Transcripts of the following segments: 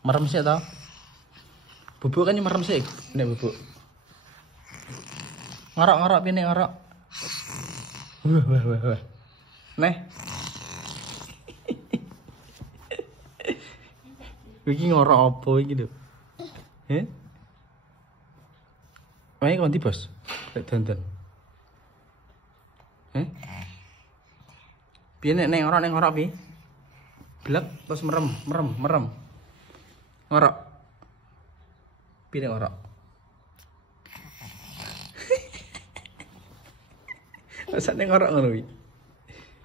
Merem sih tau. Bubuk kan merem sih, nek bubuk. Ngorok piye nek ngorok. Wah. Neh. Iki ngorok apa iki lho? Heh? Wae konti bos. Lek dandan. Heh? Piye nek ngorok piye? Blek terus merem. Ngorok. Piye nek ngorok? Masa nek ngorok ngono iki?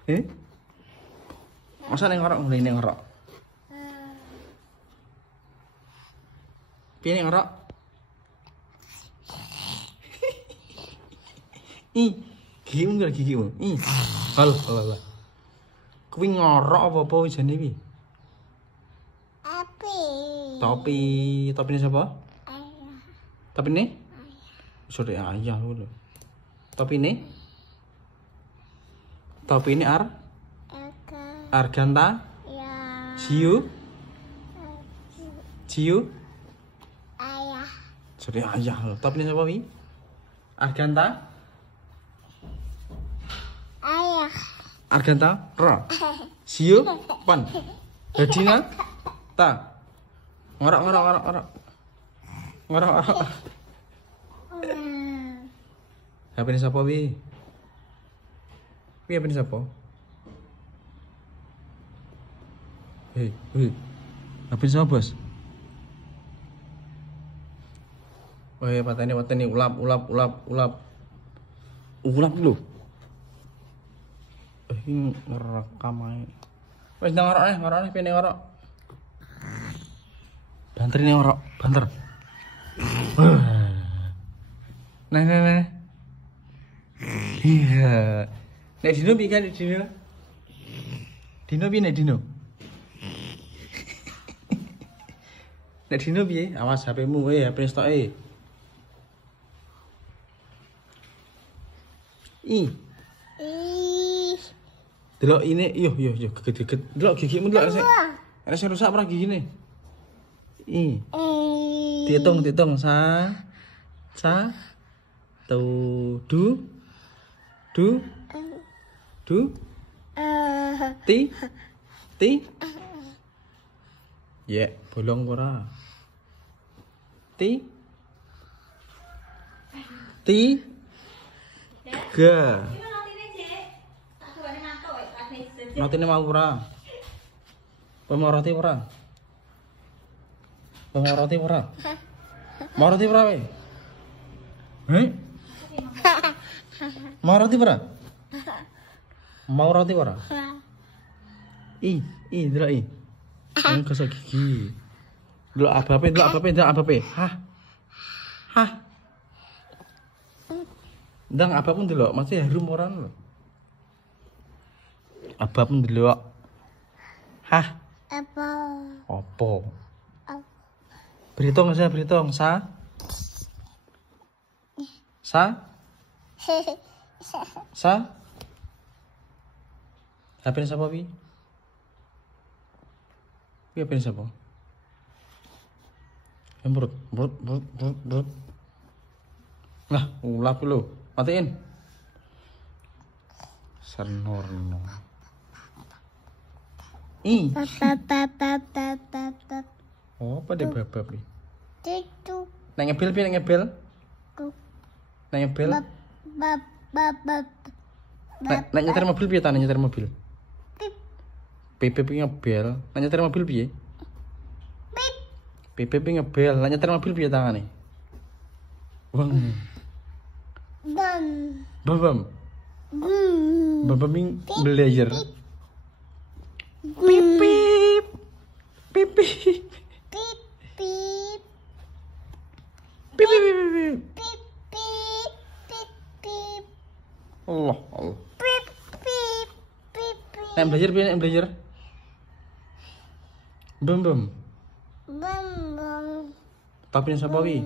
Heh? Masa nek ngorok ngene ngorok? Piye nek ngorok? Gigimu enggak gigimu? Hal. Kuwi ngorok apa wijane iki? Topi. Topine sapa? Ayah. Topine? Sore ayah lho. Topine? Topine Arganta? Ya. Ciu? Ayah. Sore ayah lho. Topine sapa wi? Arganta? Ayah. Arganta? Ro. Ciu? Pan. Hadina? Ta. Ngorok. HP ini siapa wi? HP ini siapa? Hei. HP ini siapa bos? Oh ya pateni ulap dulu. Ini ngerekam aja. Wes ngorok nih, pilih ngorok. Banter ini ngorok, banter. Nah. Iya. Nek Dino piye kan Dino? Dino piye nek Dino? Nek Dino piye? Awas HP-mu, HP stoke. Delok ini, yo, geget. Delok gigimu delok sik. Ana sing rusak ora gigine? Dihitung. Ti. Ya, bolong ora. Ti. Ga. Rotine mau ora? Mau roti ora? Mau roti ora we? Heh? Mau roti ora? Delok i. Ini gosok gigi. Delok abape. Hah. Ndang abapun delok, masih harum ora lho. Abapun delok. Hah? Apa? Berhitung. Sa? HP ini siapa wi? HP ini siapa? Brut. Nah, ulap lu. Matiin. Senorno. Oh, apa deh babab nih? Neng ngebel. Nek nyetir mobil piye ta nyetir mobil? PP ngebel. Nek nyetir mobil piye? PP ngebel. Nek nyetir mobil piye tangane? Bam. Bam belajar. Pip. Allah. Nek belajar. Bam. Tapi ini siapa wi?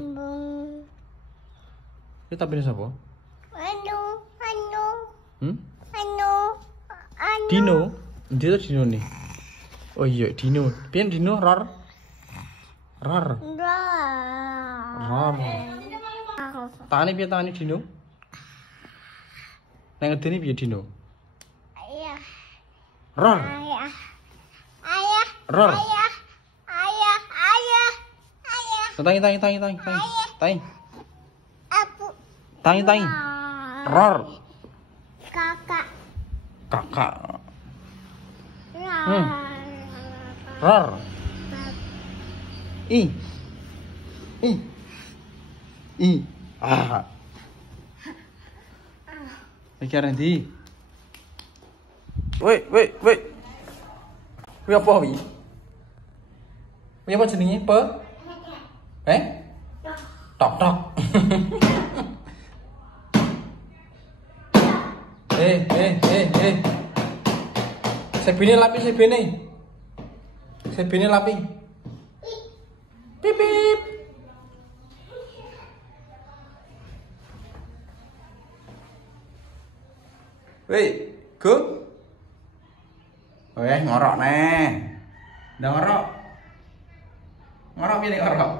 Ini tapi ini siapa? Dino. Dia tuh Dino nih. Oh iya Dino. Pian Dino ror. Ror. Ror. Tani piye tani dino? Nang ngedeni piye dino? Ayah. Ror. Ayah. Ayah. Ror. Ayah. Ayah. Ayah. Ayah. Tangi. Aku. Tangi. Ror. Kakak. Kakak. Ror. I. Ah. Iki arep ndi? Woi. Kuwi apa wi? Kuwi apa jenenge? Tok. Sebene lapi. Sebene lapi. Pip pip. Woi, go. Ngorok neh. Ndak ngorok. Ngorok piye nek ngorok?